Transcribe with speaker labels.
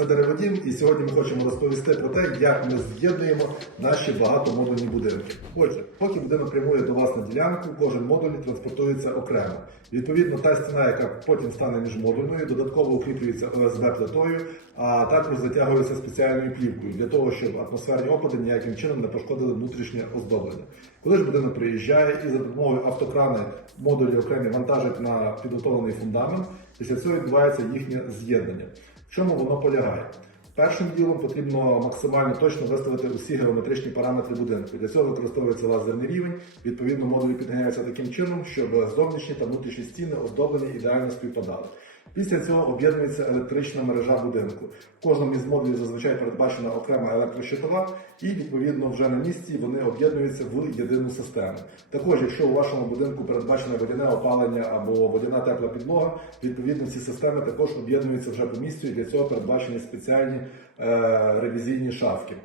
Speaker 1: Це Дереводім, і сьогодні ми хочемо розповісти про те, як ми з'єднуємо наші багатомодульні будинки. Отже, поки будинок прямує до вас на ділянку, кожен модуль транспортується окремо. Відповідно, та стіна, яка потім стане міжмодульною, додатково укріплюється ОСБ плитою, а також затягується спеціальною плівкою для того, щоб атмосферні опади ніяким чином не пошкодили внутрішнє оздоблення. Коли ж будинок приїжджає і за допомогою автокрани модулі окремі вантажать на підготовлений фундамент, після цього відбувається їхнє з'єднання. В чому воно полягає? Першим ділом потрібно максимально точно виставити усі геометричні параметри будинку. Для цього використовується лазерний рівень. Відповідно, модулі підганяються таким чином, щоб зовнішні та внутрішні стіни оздоблені ідеально співпадали. Після цього об'єднується електрична мережа будинку. В кожному із модулів зазвичай передбачена окрема електрощитова, і відповідно вже на місці вони об'єднуються в єдину систему. Також, якщо у вашому будинку передбачене водяне опалення або водяна тепла підлога, відповідно ці системи також об'єднуються вже по місцю, і для цього передбачені спеціальні е, ревізійні шафки.